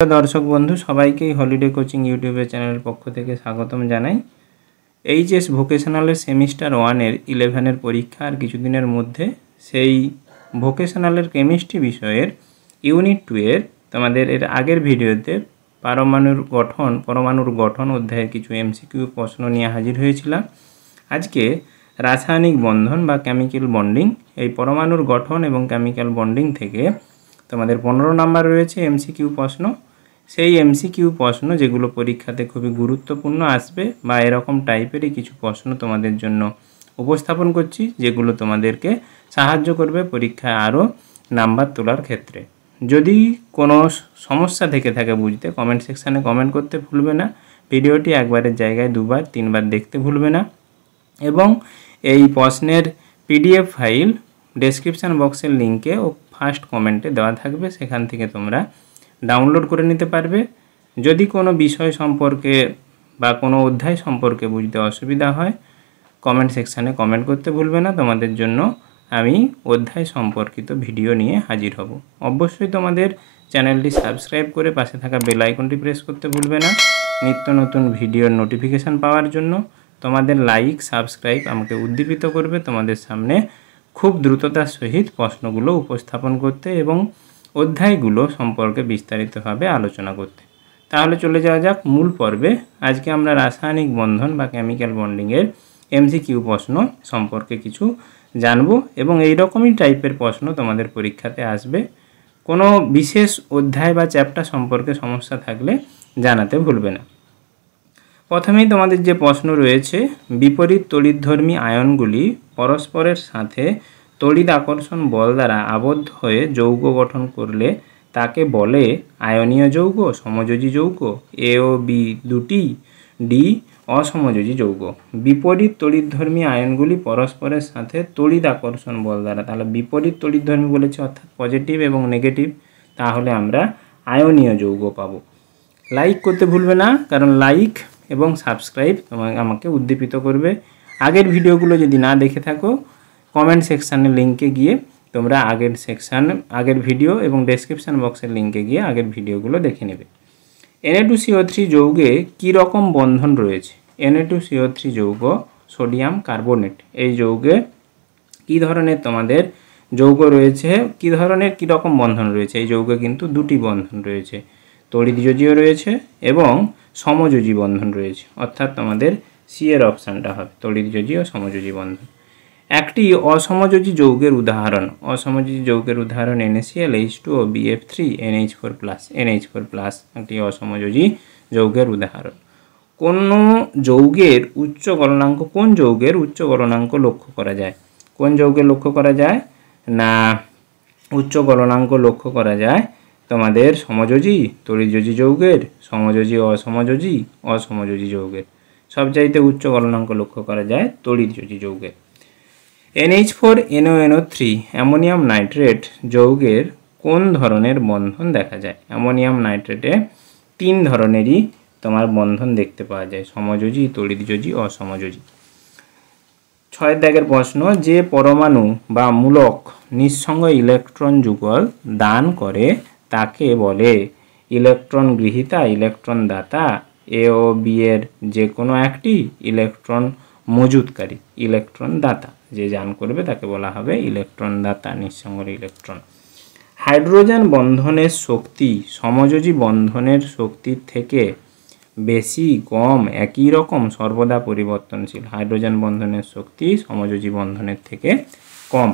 दर्शक बंधु सबाइके holiday coaching YouTube channel पक्ष থেকে স্বাগতম জানাই। এইচএস ভোকেশনালের সেমিস্টার 1 এর 11 এর পরীক্ষা আর কিছুদিনের মধ্যে সেই ভোকেশনালের কেমিস্ট্রি বিষয়ের ইউনিট 2 এর তোমাদের এর আগের ভিডিওতে পরমাণুর গঠন অধ্যায়ের কিছু এমসিকিউ প্রশ্ন নিয়ে হাজির হয়েছিলাম। আজকে রাসায়নিক বন্ধন বা কেমিক্যাল বন্ডিং, এই পরমাণুর গঠন এবং কেমিক্যাল বন্ডিং থেকে তোমাদের 15 নাম্বার রয়েছে এমসিকিউ প্রশ্ন। সেই এমসিকিউ প্রশ্ন যেগুলো পরীক্ষাতে খুবই গুরুত্বপূর্ণ আসবে বা এরকম টাইপেরই কিছু প্রশ্ন তোমাদের জন্য উপস্থাপন করছি, যেগুলো তোমাদেরকে সাহায্য করবে পরীক্ষায় আরও নাম্বার তোলার ক্ষেত্রে। যদি কোনো সমস্যা থেকে থাকে বুঝতে, কমেন্ট সেকশানে কমেন্ট করতে ভুলবে না। ভিডিওটি একবারের জায়গায় 2বার 3বার দেখতে ভুলবে না। এবং এই প্রশ্নের পিডিএফ ফাইল ডেসক্রিপশান বক্সের লিঙ্কে ও ফার্স্ট কমেন্টে দেওয়া থাকবে, সেখান থেকে তোমরা ডাউনলোড করে নিতে পারবে। যদি কোনো বিষয় সম্পর্কে বা কোনো অধ্যায় সম্পর্কে বুঝতে অসুবিধা হয়, কমেন্ট সেকশানে কমেন্ট করতে ভুলবে না। তোমাদের জন্য আমি অধ্যায় সম্পর্কিত ভিডিও নিয়ে হাজির হব। অবশ্যই তোমাদের চ্যানেলটি সাবস্ক্রাইব করে পাশে থাকা বেল আইকনটি প্রেস করতে ভুলবে না নিত্য নতুন ভিডিওর নোটিফিকেশান পাওয়ার জন্য। তোমাদের লাইক সাবস্ক্রাইব আমাকে উদ্দীপিত করবে তোমাদের সামনে খুব দ্রুততার সহিত প্রশ্নগুলো উপস্থাপন করতে এবং অধ্যায়গুলো সম্পর্কে বিস্তারিতভাবে আলোচনা করতে। তাহলে চলে যাওয়া যাক মূল পর্বে। আজকে আমরা রাসায়নিক বন্ধন বা কেমিক্যাল বন্ডিংয়ের এমসিকিউ প্রশ্ন সম্পর্কে কিছু জানব এবং এই রকমই টাইপের প্রশ্ন তোমাদের পরীক্ষাতে আসবে। কোনো বিশেষ অধ্যায় বা চ্যাপ্টার সম্পর্কে সমস্যা থাকলে জানাতে ভুলবে না। প্রথমেই তোমাদের যে প্রশ্ন রয়েছে, বিপরীত তড়িৎধর্মী আয়নগুলি পরস্পরের সাথে তড়িৎ আকর্ষণ বল দ্বারা আবদ্ধ হয়ে যৌগ গঠন করলে তাকে বলে আয়নীয় যৌগ, সমযোজী যৌগ, এ ও বি দুটি, ডি অসমযোজী যৌগ। বিপরীত তড়িৎধর্মী আয়নগুলি পরস্পরের সাথে তড়িৎ আকর্ষণ বল দ্বারা, তাহলে বিপরীত তড়িৎধর্মী বলেছে অর্থাৎ পজিটিভ এবং নেগেটিভ, তাহলে আমরা আয়নীয় যৌগ পাবো। লাইক করতে ভুলবে না, কারণ লাইক এবং সাবস্ক্রাইব আমাকে উদ্দীপিত করবে। আগের ভিডিওগুলো যদি না দেখে থাকো, কমেন্ট সেকশানের লিঙ্কে গিয়ে তোমরা আগের ভিডিও এবং ডেসক্রিপশান বক্সের লিঙ্কে গিয়ে আগের ভিডিওগুলো দেখে নেবে। Na2CO3 যৌগে কী রকম বন্ধন রয়েছে? Na2CO3 যৌগ সোডিয়াম কার্বনেট, এই যৌগে কী ধরনের তোমাদের যৌগ রয়েছে, কী রকম বন্ধন রয়েছে? এই যৌগে কিন্তু দুটি বন্ধন রয়েছে, তড়িৎযোজীয় রয়েছে এবং সমযোজী বন্ধন রয়েছে, অর্থাৎ তোমাদের সি এর অপশানটা হবে তড়িৎযোজী ও সমযোজী বন্ধন। একটি অসমযোজী যৌগের উদাহরণ, অসমযোজী যৌগের উদাহরণ NaCl, H2O, BF3, NH4+, একটি অসমযোজী যৌগের উদাহরণ। কোন যৌগের উচ্চ গলনাঙ্ক, কোন যৌগের উচ্চ গলনাঙ্ক লক্ষ্য করা যায়? কোন যৌগের লক্ষ্য করা যায় না উচ্চ গলনাঙ্ক লক্ষ্য করা যায় তোমাদের সমযোজী তড়িৎযোজী যৌগের, সমযোজী অসমযোজী যৌগের। সবচাইতে উচ্চ গলনাঙ্ক লক্ষ্য করা যায় তড়িৎযোজী যৌগের। NH4NONO3 অ্যামোনিয়াম নাইট্রেট যৌগের কোন ধরনের বন্ধন দেখা যায়? অ্যামোনিয়াম নাইট্রেটে 3 ধরনেরই তোমার বন্ধন দেখতে পাওয়া যায়, সমযোজী, তড়িৎযোজী, অসমযোজী। 6 দাগের প্রশ্ন, যে পরমাণু বা মূলক নিঃসঙ্গ ইলেকট্রন যুগল দান করে তাকে বলে ইলেকট্রন গ্রহীতা, ইলেকট্রন দাতা, এ ও বি এর যে কোনো একটি, ইলেকট্রন মজুতকারী, ইলেকট্রন দাতা। যে দান করবে তাকে বলা হবে ইলেকট্রন দাতা, নিঃসঙ্গ ইলেকট্রন। হাইড্রোজেন বন্ধনের শক্তি সমযোজী বন্ধনের শক্তির থেকে বেশি, কম, একই রকম, সর্বদা পরিবর্তনশীল। হাইড্রোজেন বন্ধনের শক্তি সমযোজী বন্ধনের থেকে কম।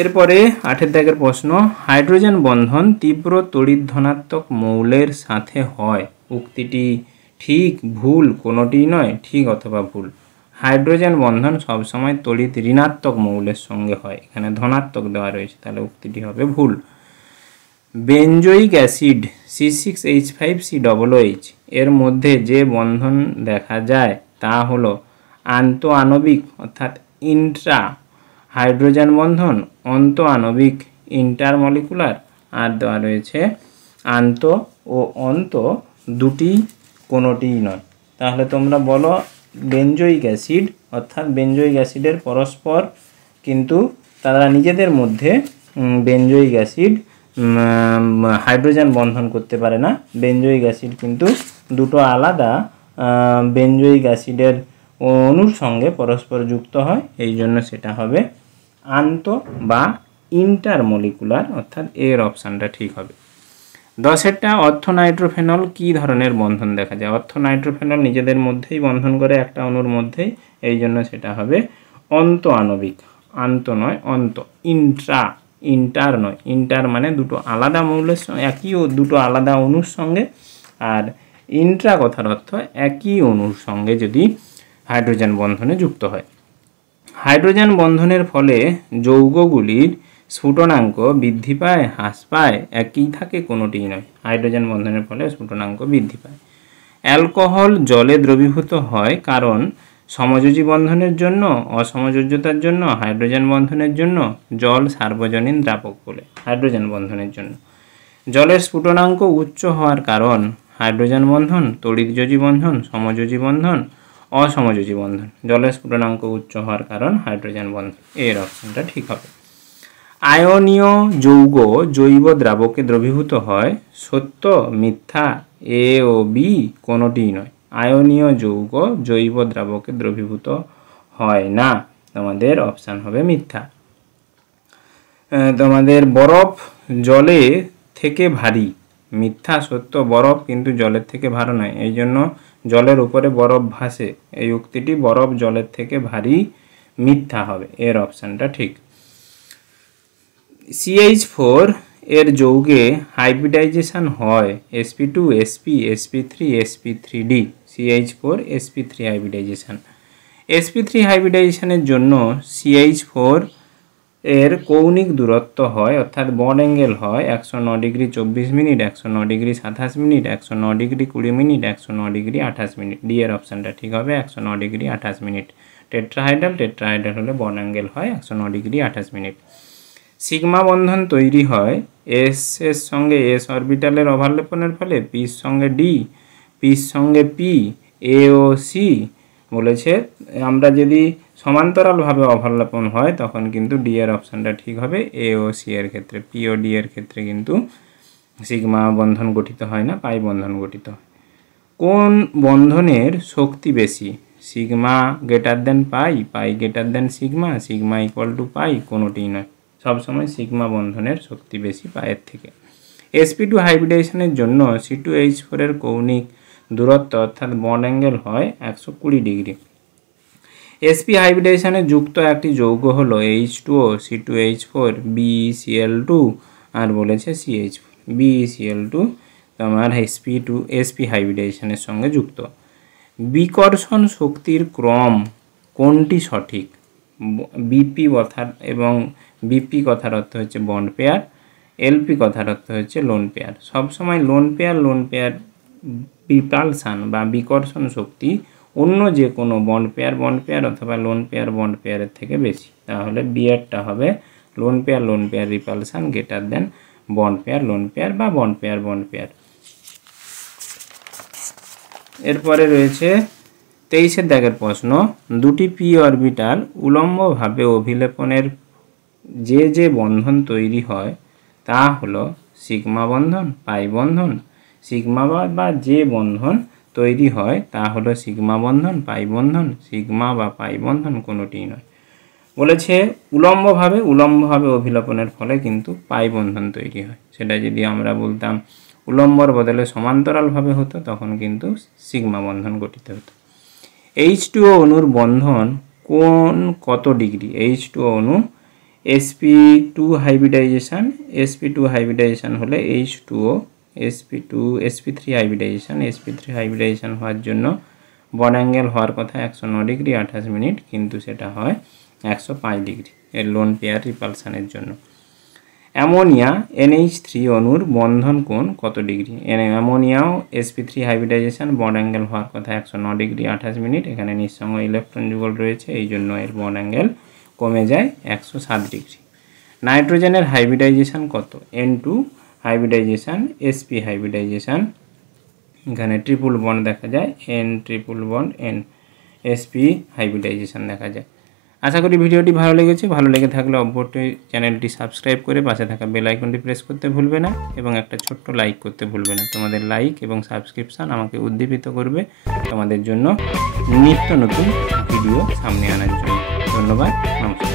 এরপরে 8 দাগের প্রশ্ন, হাইড্রোজেন বন্ধন তীব্র তড়িৎ ধনাত্মক মৌলের সাথে হয়। উক্তিটি ঠিক, ভুল, কোনোটিই নয়, ঠিক অথবা ভুল। হাইড্রোজেন বন্ধন সবসময় তড়িৎ ঋণাত্মক মৌলের সঙ্গে হয়, এখানে ধনাত্মক দেওয়া রয়েছে, তাহলে উক্তিটি হবে ভুল। বেনজোইক অ্যাসিড C6H5COOH এর মধ্যে যে বন্ধন দেখা যায় তা হলো আন্তঃ আণবিক অর্থাৎ ইন্ট্রা হাইড্রোজেন বন্ধন, অন্ত আণবিক ইন্টারমলিকুলার, আর দেওয়া রয়েছে আন্ত ও অন্ত দুটি কোনোটিই নয়। তাহলে তোমরা বলো বেনজোইক অ্যাসিড অর্থাৎ বেনজোইক অ্যাসিডের পরস্পর কিন্তু তারা নিজেদের মধ্যে বেনজোইক অ্যাসিড হাইড্রোজেন বন্ধন করতে পারে না। বেঞ্জয়িক অ্যাসিড কিন্তু দুটো আলাদা বেঞ্জয়িক অ্যাসিডের অণুর সঙ্গে পরস্পর যুক্ত হয়, এই জন্য সেটা হবে আন্ত বা ইন্টারমলিকুলার, অর্থাৎ এর অপশানটা ঠিক হবে। 10এরটা অর্থোনাইট্রোফেনল কি ধরনের বন্ধন দেখা যায়? অর্থোনাইট্রোফেনল নিজেদের মধ্যেই বন্ধন করে একটা অণুর মধ্যেই, এই জন্য সেটা হবে অন্ত আণবিক। আন্ত নয়, অন্ত। ইন্টার নয়, ইন্টার মানে দুটো আলাদা মৌলের সঙ্গে একই দুটো আলাদা অণুর সঙ্গে, আর ইন্ট্রা কথার অর্থ একই অণুর সঙ্গে যদি হাইড্রোজেন বন্ধনে যুক্ত হয়। হাইড্রোজেন বন্ধনের ফলে যৌগগুলির স্ফুটনাঙ্ক বৃদ্ধি পায়, হ্রাস পায়, একই থাকে, কোনোটিই নয়। হাইড্রোজেন বন্ধনের ফলে স্ফুটনাঙ্ক বৃদ্ধি পায়। অ্যালকোহল জলে দ্রবীভূত হয় কারণ সমযোজী বন্ধনের জন্য, অসমযোজ্যতার জন্য, হাইড্রোজেন বন্ধনের জন্য। জল সার্বজনীন দ্রাবক বলে হাইড্রোজেন বন্ধনের জন্য। জলের স্ফুটনাঙ্ক উচ্চ হওয়ার কারণ হাইড্রোজেন বন্ধন, তড়িৎযোজী বন্ধন, সমযোজী বন্ধন, অসমযোজী বন্ধন। জলের স্ফুটনাঙ্ক উচ্চ হওয়ার কারণ হাইড্রোজেন বন্ধন, এর অপশনটা ঠিক হবে। আয়নীয় যৌগ জৈব দ্রাবকে দ্রবীভূত হয়, সত্য, মিথ্যা, এ ও বি কোনোটিই নয়। আয়নীয় যৌগ জৈব দ্রাবকে দ্রবীভূত হয় না, তোমাদের অপশান হবে মিথ্যা। তোমাদের বরফ জলে থেকে ভারী, মিথ্যা, সত্য। বরফ কিন্তু জলের থেকে ভারী নয়, এই জন্য জলের উপরে বরফ ভাসে, এই উক্তিটি বরফ জলের থেকে ভারী, মিথ্যা হবে, এর অপশানটা ঠিক। CH4 এর যৌগে হাইব্রিডাইজেশন হয় sp2 sp sp3 sp3d। CH4 sp3 hybridization. sp3 হাইব্রিডাইজেশনের জন্য CH4 এর কৌণিক দূরত্ব হয়, অর্থাৎ বন্ড অ্যাঙ্গেল হয় 109 degree 24 minute, 109 degree 27 minute, 109 degree 20 minute, 109 degree 28 minute. D এর অপশানটা ঠিক হবে, 109 ডিগ্রি 28 মিনিট। টেট্রাহাইড্রাল হলে বন্ড অ্যাঙ্গেল হয় 109 ডিগ্রি 28 মিনিট। সিগমা বন্ধন তৈরি হয় এস এর সঙ্গে এস অরবিটালের ওভারল্যাপনের ফলে, পির সঙ্গে ডি, পির সঙ্গে পি, এ ও সি বলেছে। আমরা যদি সমান্তরালভাবে ওভারল্যাপন হয় তখন কিন্তু ডি এর অপশানটা ঠিক হবে। এ ও সি এর ক্ষেত্রে, পি ও ডি এর ক্ষেত্রে কিন্তু সিগমা বন্ধন গঠিত হয় না, পাই বন্ধন গঠিত হয়। কোন বন্ধনের শক্তি বেশি? Sigma greater than pi, pi greater than sigma, sigma equal to pi, কোনোটিই নয়। সবসময় সিগমা বন্ধনের শক্তি বেশি পায়ের থেকে। sp2 হাইব্রিডাইজেশনের জন্য C2H4 এর কৌণিক দূরত্ব অর্থাৎ বন্ড অ্যাঙ্গেল হয় 120 ডিগ্রি। sp হাইব্রিডাইজেশনে যুক্ত একটি যৌগ হলো H2O, C2H4, BeCl2 আর বলেছে CH4। BeCl2 তোমার sp হাইব্রিডাইজেশনের সঙ্গে যুক্ত। বিকর্ষণ শক্তির ক্রম কোনটি সঠিক? বিপি অর্থাৎ এবং বিপি কথার অর্থ হচ্ছে বন্ড পেয়ার, এলপি কথার অর্থ হচ্ছে লোন পেয়ার। সবসময় লোন পেয়ার রিপালসান বা বিকর্ষণ শক্তি অন্য যে কোনো বন্ড পেয়ার অথবা লোন পেয়ারের থেকে বেশি। তাহলে বিয়ারটা হবে lone pair repulsion greater than bond pair lone pair বা বন্ড পেয়ার। এরপরে রয়েছে 23-এর দাগের প্রশ্ন, দুটি পি অরবিটাল উলম্বভাবে অভিলেপনের যে বন্ধন তৈরি হয় তা হলো সিগমা বন্ধন, পাই বন্ধন। সিগমা বা যে বন্ধন তৈরি হয় তা হলো সিগমা বন্ধন, পাই বন্ধন। সিগমা বা পাই বন্ধন কোনোটিই নয়। বলেছে উলম্বভাবে অভিলেপনের ফলে কিন্তু পাই বন্ধন তৈরি হয়। সেটা যদি আমরা বলতাম উলম্বর বদলে সমান্তরালভাবে হতো তখন কিন্তু সিগমা বন্ধন গঠিত হতো। H2O অণুর বন্ধন কত ডিগ্রি? H2O অণু sp2 হাইব্রিডাইজেশন হলে H2O sp3 হাইব্রিডাইজেশন হওয়ার জন্য বন্ড অ্যাঙ্গেল হওয়ার কথা 109 ডিগ্রি 28 মিনিট, কিন্তু সেটা হয় 105 ডিগ্রি এর লোন পেয়ার রিপালসানের জন্য। অ্যামোনিয়া NH3 অণুর বন্ধন কোণ কত ডিগ্রি? অ্যামোনিয়াও sp3 হাইব্রিডাইজেশন, বন্ড অ্যাঙ্গেল হওয়ার কথা 109 ডিগ্রি 28 মিনিট। এখানে নিঃসঙ্গ ইলেকট্রন যুগল রয়েছে, এই জন্য এর বন্ড অ্যাঙ্গেল কমে যায় 107 ডিগ্রি। নাইট্রোজেনের হাইব্রিডাইজেশন কত? N2 হাইব্রিডাইজেশন, sp হাইব্রিডাইজেশন, এখানে ট্রিপল বন্ড দেখা যায়, N triple bond N, sp hybridization দেখা যায়। আশা করি ভিডিওটি ভালো লেগেছে। ভালো লেগে থাকলে অবশ্যই চ্যানেলটি সাবস্ক্রাইব করে পাশে থাকা বেল আইকনটি প্রেস করতে ভুলবে না এবং একটা ছোট্ট লাইক করতে ভুলবে না। তোমাদের লাইক এবং সাবস্ক্রিপশান আমাকে উদ্দীপিত করবে তোমাদের জন্য নিত্য নতুন ভিডিও সামনে আনার জন্য। ধন্যবাদ, নমস্কার।